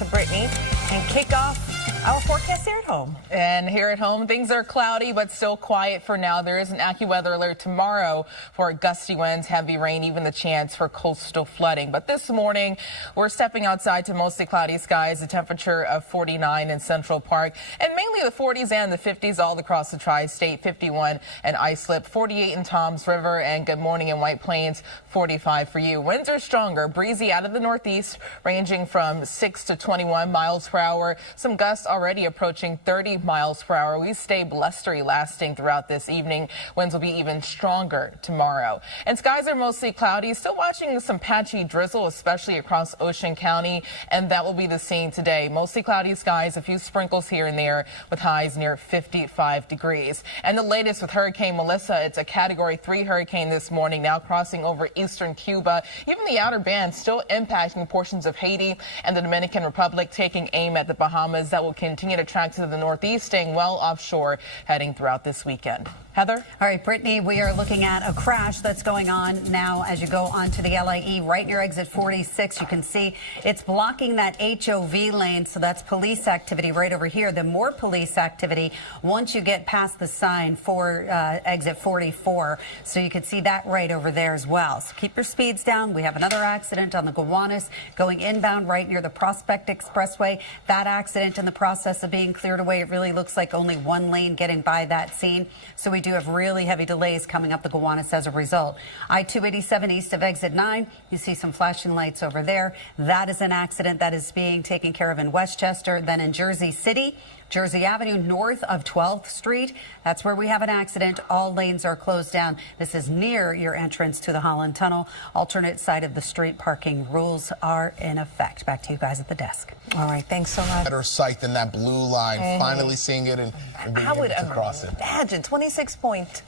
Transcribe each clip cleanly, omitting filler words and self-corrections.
To Brittany and kick off our forecast here at home. And here at home, things are cloudy but still quiet for now. There is an AccuWeather alert tomorrow for gusty winds, heavy rain, even the chance for coastal flooding. But this morning, we're stepping outside to mostly cloudy skies, a temperature of 49 in Central Park, and mainly the 40s and the 50s all across the tri-state, 51 in Islip, 48 in Toms River, and good morning in White Plains, 45 for you. Winds are stronger, breezy out of the northeast, ranging from 6 to 21 miles per hour. Some gusts already approaching 30 miles per hour. We stay blustery lasting throughout this evening. Winds will be even stronger tomorrow. And skies are mostly cloudy, still watching some patchy drizzle, especially across Ocean County. And that will be the scene today. Mostly cloudy skies, a few sprinkles here and there with highs near 55 degrees. And the latest with Hurricane Melissa, it's a Category 3 hurricane this morning, now crossing over eastern Cuba. Even the outer band still impacting portions of Haiti and the Dominican Republic, taking aim at the Bahamas. That will continue to track to the northeast, staying well offshore, heading throughout this weekend. Heather? All right, Brittany, we are looking at a crash that's going on now as you go onto the LIE right near exit 46. You can see it's blocking that HOV lane, so that's police activity right over here. Then more police activity once you get past the sign for exit 44. So you can see that right over there as well. So keep your speeds down. We have another accident on the Gowanus going inbound right near the Prospect Expressway. That accident in the process of being cleared away. It really looks like only one lane getting by that scene. So we do have really heavy delays coming up the Gowanus as a result. I-287 east of exit 9. You see some flashing lights over there. That is an accident that is being taken care of in Westchester. Then in Jersey City, Jersey Avenue north of 12th Street. That's where we have an accident. All lanes are closed down. This is near your entrance to the Holland Tunnel. Alternate side of the street parking rules are in effect. Back to you guys at the desk. All right, thanks so much. Better sight than that blue line. Finally seeing it and being able to cross it. Imagine 26.2.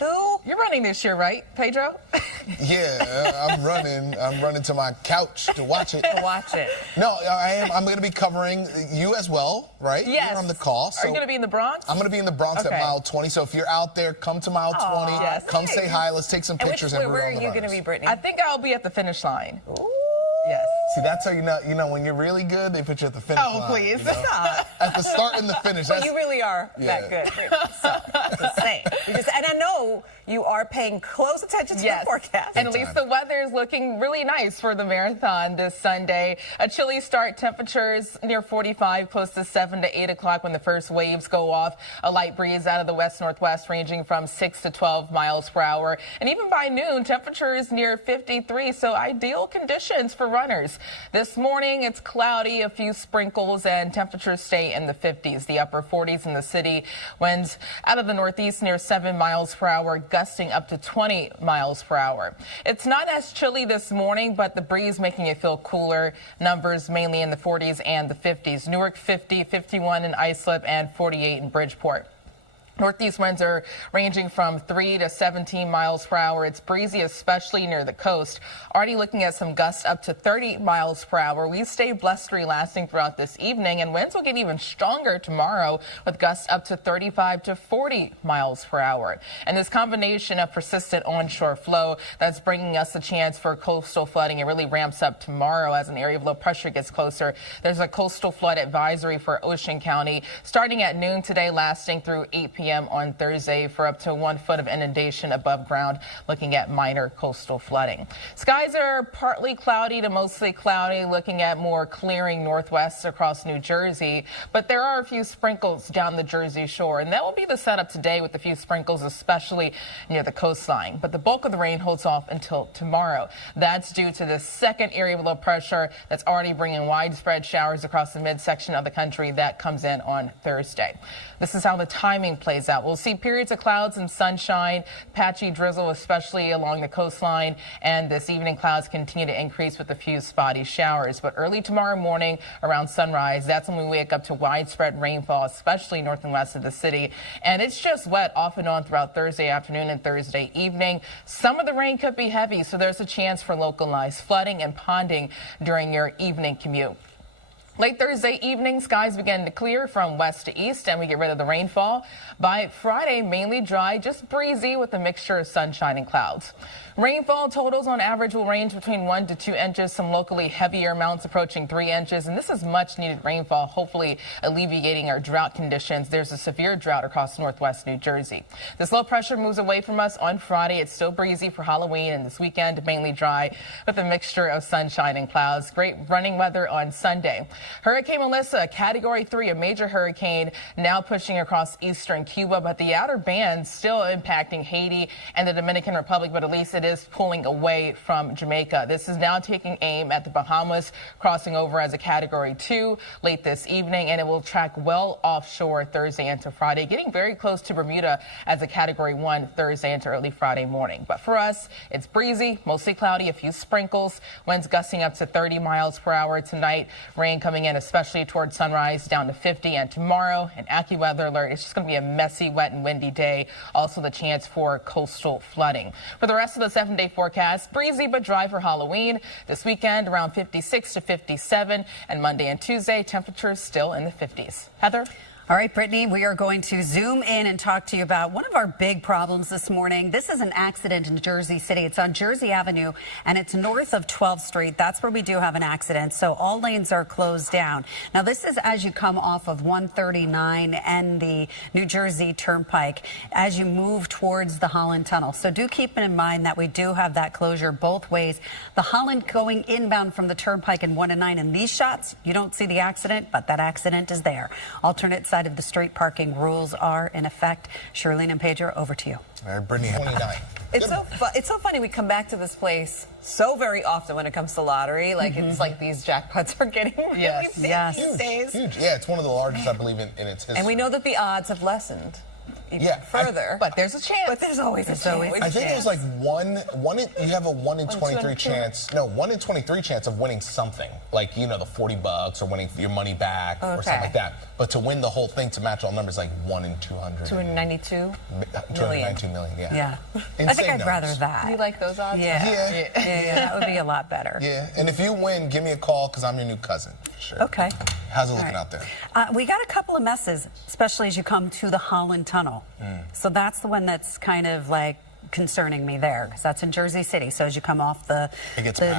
You're running this year, right, Pedro? Yeah, I'm running. I'm running to my couch to watch it. To watch it. No, I am. I'm going to be covering you as well, right? Yes. You're on the call. Are you going to be in the Bronx? I'm going to be in the Bronx at mile 20. So if you're out there, come to mile 20. Yes. Come say hi. Let's take some pictures and where are you going to be, Brittany? I think I'll be at the finish line. Ooh. Yes. See, that's how you know when you're really good, they put you at the finish line. Oh, please. You know? At the start and the finish. But you really are that good. So, just saying. And I know you are paying close attention to the forecast. And at least the weather is looking really nice for the marathon this Sunday. A chilly start, temperatures near 45, close to 7 to 8 o'clock when the first waves go off. A light breeze out of the west-northwest ranging from 6 to 12 miles per hour. And even by noon, temperatures near 53, so ideal conditions for runners. This morning, it's cloudy, a few sprinkles, and temperatures stay in the 50s, the upper 40s in the city. Winds out of the northeast near 7 miles per hour, gusting up to 20 miles per hour. It's not as chilly this morning, but the breeze making it feel cooler. Numbers mainly in the 40s and the 50s. Newark 50, 51 in Islip, and 48 in Bridgeport. Northeast winds are ranging from 3 to 17 miles per hour. It's breezy, especially near the coast. Already looking at some gusts up to 30 miles per hour. We stay blustery lasting throughout this evening, and winds will get even stronger tomorrow with gusts up to 35 to 40 miles per hour. And this combination of persistent onshore flow that's bringing us a chance for coastal flooding. It really ramps up tomorrow as an area of low pressure gets closer. There's a coastal flood advisory for Ocean County starting at noon today, lasting through 8 p.m. on Thursday for up to 1 foot of inundation above ground, looking at minor coastal flooding. Skies are partly cloudy to mostly cloudy, looking at more clearing northwest across New Jersey, but there are a few sprinkles down the Jersey shore, and that will be the setup today with a few sprinkles, especially near the coastline. But the bulk of the rain holds off until tomorrow. That's due to the second area of low pressure that's already bringing widespread showers across the midsection of the country. That comes in on Thursday. This is how the timing plays out. We'll see periods of clouds and sunshine, patchy drizzle, especially along the coastline. And this evening, clouds continue to increase with a few spotty showers. But early tomorrow morning around sunrise, that's when we wake up to widespread rainfall, especially north and west of the city. And it's just wet off and on throughout Thursday afternoon and Thursday evening. Some of the rain could be heavy, so there's a chance for localized flooding and ponding during your evening commute. Late Thursday evening, skies begin to clear from west to east, and we get rid of the rainfall. By Friday, mainly dry, just breezy with a mixture of sunshine and clouds. Rainfall totals on average will range between 1 to 2 inches, some locally heavier amounts approaching 3 inches. And this is much needed rainfall, hopefully alleviating our drought conditions. There's a severe drought across northwest New Jersey. This low pressure moves away from us on Friday. It's still breezy for Halloween, and this weekend mainly dry with a mixture of sunshine and clouds. Great running weather on Sunday. Hurricane Melissa, Category 3, a major hurricane, now pushing across eastern Cuba, but the outer band still impacting Haiti and the Dominican Republic, but at least it is pulling away from Jamaica. This is now taking aim at the Bahamas, crossing over as a Category 2 late this evening, and it will track well offshore Thursday into Friday, getting very close to Bermuda as a Category 1 Thursday into early Friday morning. But for us, it's breezy, mostly cloudy, a few sprinkles, winds gusting up to 30 miles per hour tonight, rain coming in especially towards sunrise down to 50, and tomorrow an AccuWeather alert. It's just going to be a messy, wet and windy day. Also the chance for coastal flooding. For the rest of the 7-day forecast, breezy but dry for Halloween. This weekend around 56 to 57, and Monday and Tuesday temperatures still in the 50s. Heather? All right, Brittany, we are going to zoom in and talk to you about one of our big problems this morning. This is an accident in Jersey City. It's on Jersey Avenue, and it's north of 12th Street. That's where we do have an accident, so all lanes are closed down. Now, this is as you come off of 139 and the New Jersey Turnpike as you move towards the Holland Tunnel. So do keep in mind that we do have that closure both ways. The Holland going inbound from the Turnpike in 1 and 9. In these shots, you don't see the accident, but that accident is there. Alternate side of the street parking rules are in effect. Shirlene and Pedro, over to you. All right, Brittany, 29. It's so funny we come back to this place so very often when it comes to lottery. Like it's like these jackpots are getting really big these days. Huge. Yeah, it's one of the largest, I believe, in its history. And we know that the odds have lessened even further. But there's a chance. But there's always a chance. I think it was like you have a 1 in 23 chance. No, 1 in 23 chance of winning something. Like, you know, the $40 or winning your money back or something like that. But to win the whole thing, to match all numbers, like 1 in 200. 292 292 million, yeah. I think I'd rather that. You like those odds? Yeah, that would be a lot better. Yeah, and if you win, give me a call because I'm your new cousin. Sure. Okay. How's it looking out there? We got a couple of messes, especially as you come to the Holland Tunnel. So that's the one that's kind of like concerning me there, because that's in Jersey City. So as you come off the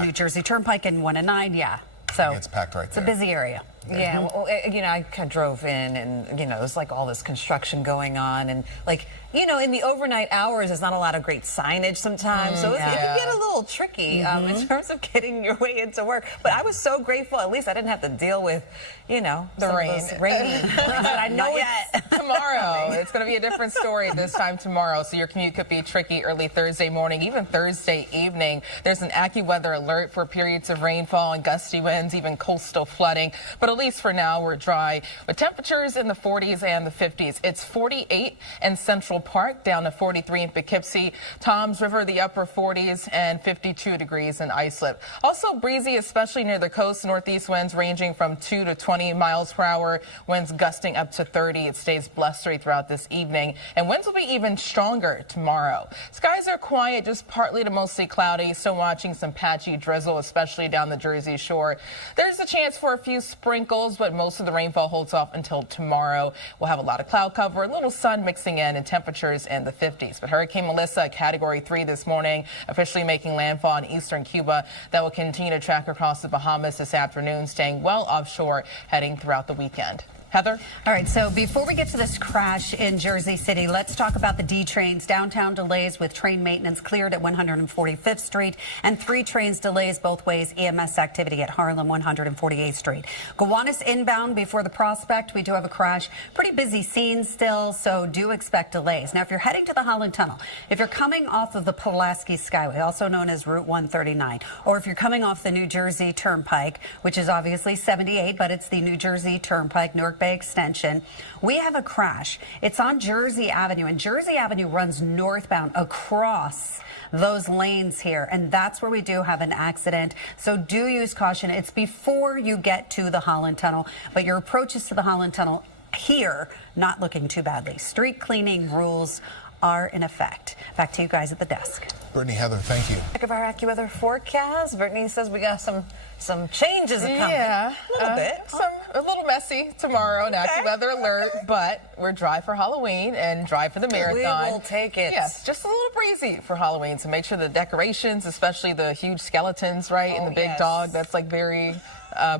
New Jersey Turnpike in 1 and 9, so it's packed right there. It's a busy area. Yeah, well, you know, I kind of drove in and, you know, there's like all this construction going on and like, you know, in the overnight hours, there's not a lot of great signage sometimes. So it can get a little tricky in terms of getting your way into work. But I was so grateful. At least I didn't have to deal with, you know, the rain. But I know it's tomorrow. It's going to be a different story this time tomorrow. So your commute could be tricky early Thursday morning, even Thursday evening. There's an AccuWeather alert for periods of rainfall and gusty winds, even coastal flooding. But at least for now, we're dry with temperatures in the 40s and the 50s. It's 48 in Central Park, down to 43 in Poughkeepsie, Toms River, the upper 40s, and 52 degrees in Islip. Also breezy, especially near the coast. Northeast winds ranging from 2 to 20 miles per hour. Winds gusting up to 30. It stays blustery throughout this evening, and winds will be even stronger tomorrow. Skies are quiet, just partly to mostly cloudy. Still watching some patchy drizzle, especially down the Jersey Shore. There's a chance for a few sprinkles, but most of the rainfall holds off until tomorrow. We'll have a lot of cloud cover, a little sun mixing in, and temperatures in the 50s. But Hurricane Melissa, Category 3 this morning, officially making landfall in eastern Cuba. That will continue to track across the Bahamas this afternoon, staying well offshore, heading throughout the weekend. Heather? All right, so before we get to this crash in Jersey City, let's talk about the D trains. Downtown delays with train maintenance cleared at 145th Street, and 3 trains delays both ways. EMS activity at Harlem 148th Street. Gowanus inbound before the Prospect. We do have a crash. Pretty busy scene still, so do expect delays. Now, if you're heading to the Holland Tunnel, if you're coming off of the Pulaski Skyway, also known as Route 139, or if you're coming off the New Jersey Turnpike, which is obviously 78, but it's the New Jersey Turnpike, Newark Bay Extension, we have a crash. It's on Jersey Avenue, and Jersey Avenue runs northbound across those lanes here, and that's where we do have an accident. So do use caution. It's before you get to the Holland Tunnel, but your approaches to the Holland Tunnel here not looking too badly. Street cleaning rules are in effect. Back to you guys at the desk. Brittany, Heather, thank you. Back of our AccuWeather forecast, Brittany says we got some changes coming. Yeah, a little bit. A little messy tomorrow, an AccuWeather alert, but we're dry for Halloween and dry for the marathon. We will take it. Yes, just a little breezy for Halloween, so make sure the decorations, especially the huge skeletons, right, and the big dog, that's like very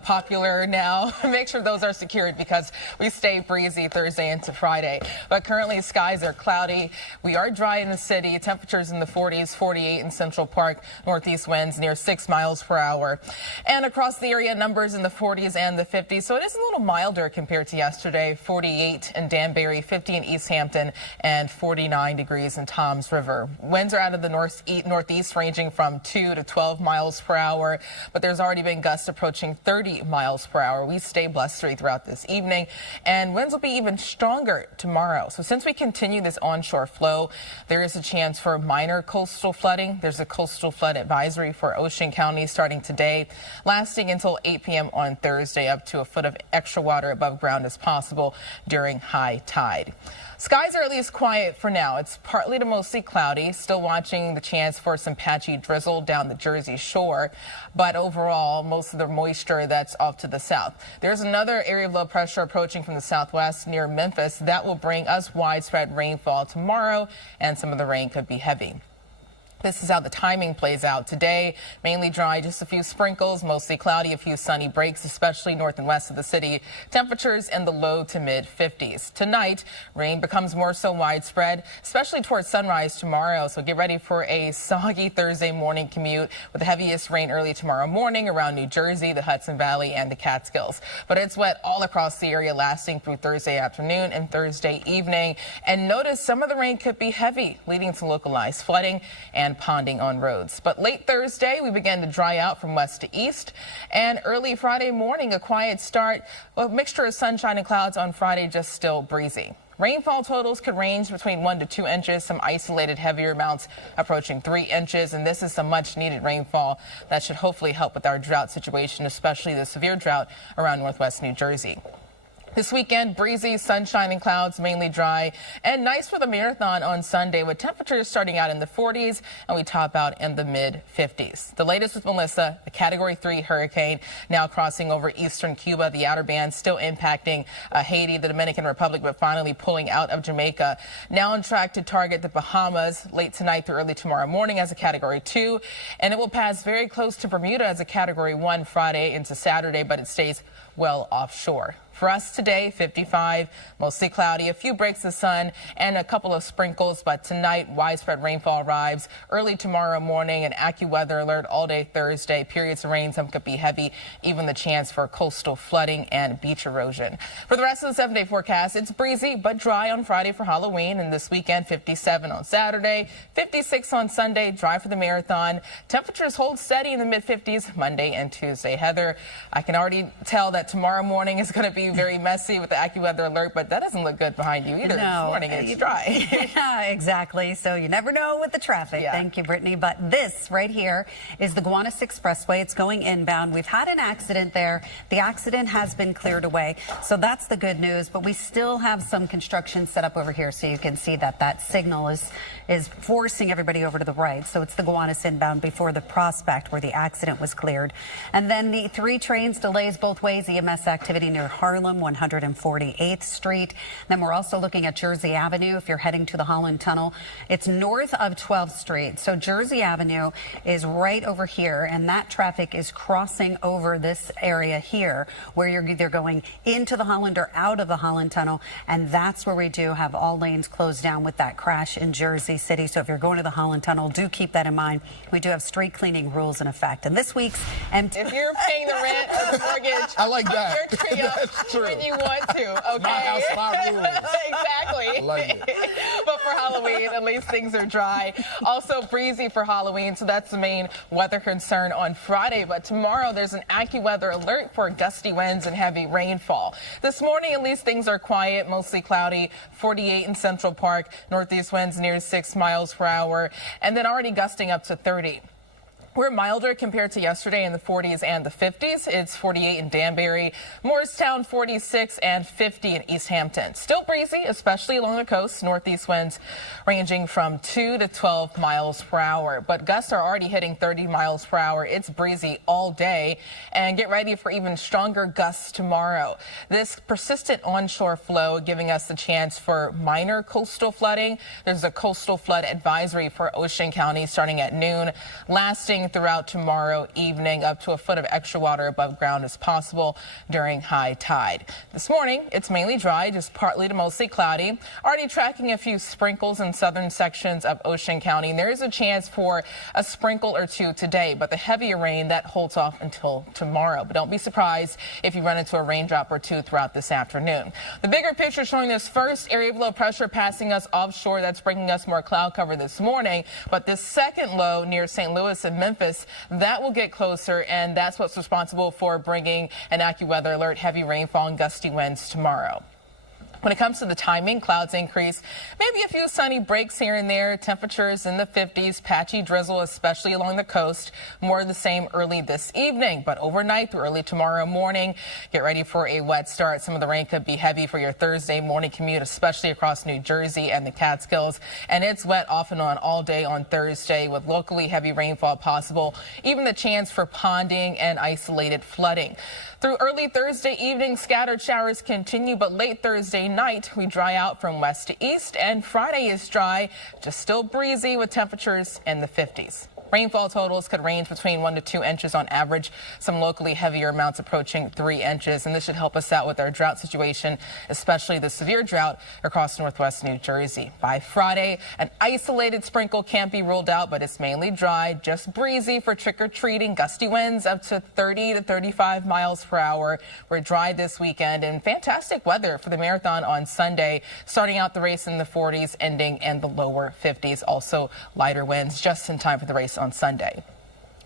popular now. Make sure those are secured because we stay breezy Thursday into Friday. But currently skies are cloudy. We are dry in the city. Temperatures in the 40s, 48 in Central Park. Northeast winds near 6 miles per hour. And across the area, numbers in the 40s and the 50s. So it is a little milder compared to yesterday. 48 in Danbury, 50 in East Hampton, and 49 degrees in Toms River. Winds are out of the northeast ranging from 2 to 12 miles per hour. But there's already been gusts approaching 30 miles per hour. We stay blustery throughout this evening, and winds will be even stronger tomorrow. So since we continue this onshore flow, there is a chance for minor coastal flooding. There's a coastal flood advisory for Ocean County starting today, lasting until 8 p.m. on Thursday, up to a foot of extra water above ground as possible during high tide. Skies are at least quiet for now. It's partly to mostly cloudy, still watching the chance for some patchy drizzle down the Jersey shore. But overall, most of the moisture that's off to the south. There's another area of low pressure approaching from the southwest near Memphis that will bring us widespread rainfall tomorrow, and some of the rain could be heavy. This is how the timing plays out today. Mainly dry, just a few sprinkles, mostly cloudy, a few sunny breaks, especially north and west of the city. Temperatures in the low to mid 50s. Tonight, rain becomes more so widespread, especially towards sunrise tomorrow. So get ready for a soggy Thursday morning commute with the heaviest rain early tomorrow morning around New Jersey, the Hudson Valley, and the Catskills. But it's wet all across the area, lasting through Thursday afternoon and Thursday evening. And notice some of the rain could be heavy, leading to localized flooding and ponding on roads. But late Thursday, we began to dry out from west to east, and early Friday morning, a quiet start, a mixture of sunshine and clouds on Friday, just still breezy. Rainfall totals could range between 1 to 2 inches, some isolated heavier amounts approaching 3 inches, and this is some much needed rainfall that should hopefully help with our drought situation, especially the severe drought around northwest New Jersey. This weekend, breezy, sunshine and clouds, mainly dry, and nice for the marathon on Sunday with temperatures starting out in the 40s, and we top out in the mid 50s. The latest with Melissa, the Category 3 hurricane now crossing over eastern Cuba. The outer band still impacting Haiti, the Dominican Republic, but finally pulling out of Jamaica. Now on track to target the Bahamas late tonight through early tomorrow morning as a Category 2, and it will pass very close to Bermuda as a Category 1 Friday into Saturday, but it stays well offshore. For us today, 55, mostly cloudy, a few breaks of sun and a couple of sprinkles, but tonight widespread rainfall arrives early tomorrow morning. An AccuWeather alert all day Thursday. Periods of rain, some could be heavy, even the chance for coastal flooding and beach erosion. For the rest of the 7-day forecast, it's breezy but dry on Friday for Halloween, and this weekend 57 on Saturday, 56 on Sunday, dry for the marathon. Temperatures hold steady in the mid 50s Monday and Tuesday. Heather, I can already tell that tomorrow morning is going to be very messy with the AccuWeather alert, but that doesn't look good behind you either. No, this morning it's dry. Yeah, exactly. So you never know with the traffic. Yeah. Thank you, Brittany. But this right here is the Gowanus Expressway. It's going inbound. We've had an accident there. The accident has been cleared away. So that's the good news. But we still have some construction set up over here. So you can see that that signal is forcing everybody over to the right. So it's the Gowanus inbound before the Prospect where the accident was cleared. And then the 3 trains delays both ways. EMS activity near Harlem, 148th Street. Then we're also looking at Jersey Avenue if you're heading to the Holland Tunnel. It's north of 12th Street. So Jersey Avenue is right over here, and that traffic is crossing over this area here where you're either going into the Holland or out of the Holland Tunnel. And that's where we do have all lanes closed down with that crash in Jersey City. So if you're going to the Holland Tunnel, do keep that in mind. We do have street cleaning rules in effect. And this week's If you're paying the rent or the mortgage, I like that. your tree up That's true. when you want to, okay? My house, my rules. Exactly. I like it. But for Halloween, at least things are dry. Also breezy for Halloween, so that's the main weather concern on Friday. But tomorrow, there's an AccuWeather alert for gusty winds and heavy rainfall. This morning, at least things are quiet, mostly cloudy, 48 in Central Park, northeast winds near 6 miles per hour, and then already gusting up to 30. We're milder compared to yesterday in the 40s and the 50s. It's 48 in Danbury, Morristown 46 and 50 in East Hampton. Still breezy, especially along the coast. Northeast winds ranging from 2 to 12 miles per hour. But gusts are already hitting 30 miles per hour. It's breezy all day. And get ready for even stronger gusts tomorrow. This persistent onshore flow giving us the chance for minor coastal flooding. There's a coastal flood advisory for Ocean County starting at noon, lasting throughout tomorrow evening. Up to a foot of extra water above ground is possible during high tide. This morning, it's mainly dry, just partly to mostly cloudy. Already tracking a few sprinkles in southern sections of Ocean County. And there is a chance for a sprinkle or two today, but the heavier rain that holds off until tomorrow. But don't be surprised if you run into a raindrop or two throughout this afternoon. The bigger picture showing this first area of low pressure passing us offshore. That's bringing us more cloud cover this morning. But this second low near St. Louis and Memphis, that will get closer, and that's what's responsible for bringing an AccuWeather alert, heavy rainfall and gusty winds tomorrow. When it comes to the timing, clouds increase, maybe a few sunny breaks here and there, temperatures in the 50s, patchy drizzle, especially along the coast. More of the same early this evening, but overnight through early tomorrow morning, get ready for a wet start. Some of the rain could be heavy for your Thursday morning commute, especially across New Jersey and the Catskills. And it's wet off and on all day on Thursday with locally heavy rainfall possible, even the chance for ponding and isolated flooding. Through early Thursday evening, scattered showers continue, but late Thursday night, we dry out from west to east, and Friday is dry, just still breezy with temperatures in the 50s. Rainfall totals could range between 1 to 2 inches on average, some locally heavier amounts approaching 3 inches. And this should help us out with our drought situation, especially the severe drought across northwest New Jersey. By Friday, an isolated sprinkle can't be ruled out, but it's mainly dry, just breezy for trick-or-treating. Gusty winds up to 30 to 35 miles per hour. We're dry this weekend, and fantastic weather for the marathon on Sunday, starting out the race in the 40s, ending in the lower 50s. Also lighter winds just in time for the race on Sunday.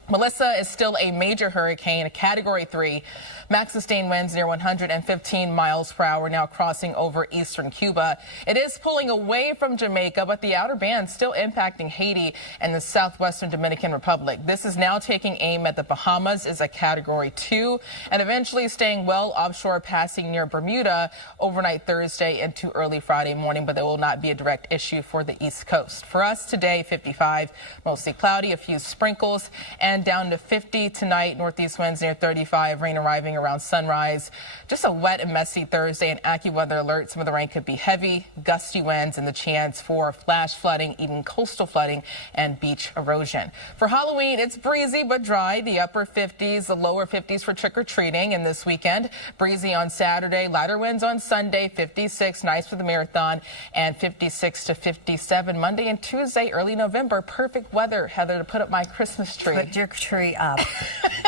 Melissa is still a major hurricane, a Category 3. Max sustained winds near 115 miles per hour now crossing over eastern Cuba. It is pulling away from Jamaica, but the outer band still impacting Haiti and the southwestern Dominican Republic. This is now taking aim at the Bahamas, is a Category 2, and eventually staying well offshore, passing near Bermuda overnight Thursday into early Friday morning, but there will not be a direct issue for the East Coast. For us today, 55, mostly cloudy, a few sprinkles, and down to 50 tonight. Northeast winds near 35, rain arriving around sunrise. Just a wet and messy Thursday. An AccuWeather alert. Some of the rain could be heavy, gusty winds, and the chance for flash flooding, even coastal flooding and beach erosion. For Halloween, it's breezy but dry. The upper 50s, the lower 50s for trick-or-treating. And this weekend, breezy on Saturday, lighter winds on Sunday, 56, nice for the marathon, and 56 to 57 Monday and Tuesday, early November. Perfect weather, Heather, to put up my Christmas tree. Put your tree up.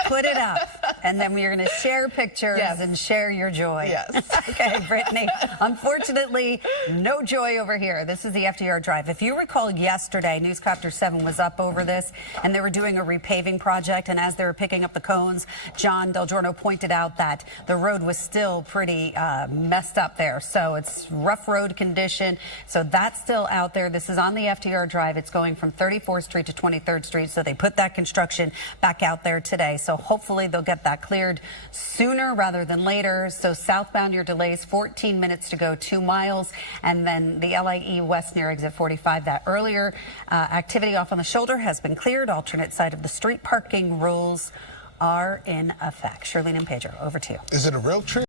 Put it up. And then we're going to share pictures and share your joy. Yes. Okay, Brittany. Unfortunately, no joy over here. This is the FDR Drive. If you recall yesterday, Newscopter 7 was up over this, and they were doing a repaving project. And as they were picking up the cones, John Del Giorno pointed out that the road was still pretty messed up there. So it's rough road condition. So that's still out there. This is on the FDR Drive. It's going from 34th Street to 23rd Street. So they put that construction back out there today. So hopefully they'll get that cleared sooner rather than later. So southbound, your delays 14 minutes to go, 2 miles. And then the LIE West near exit 45, that earlier activity off on the shoulder has been cleared. Alternate side of the street parking rules are in effect. Shirlene and Pedro, over to you. Is it a real tree?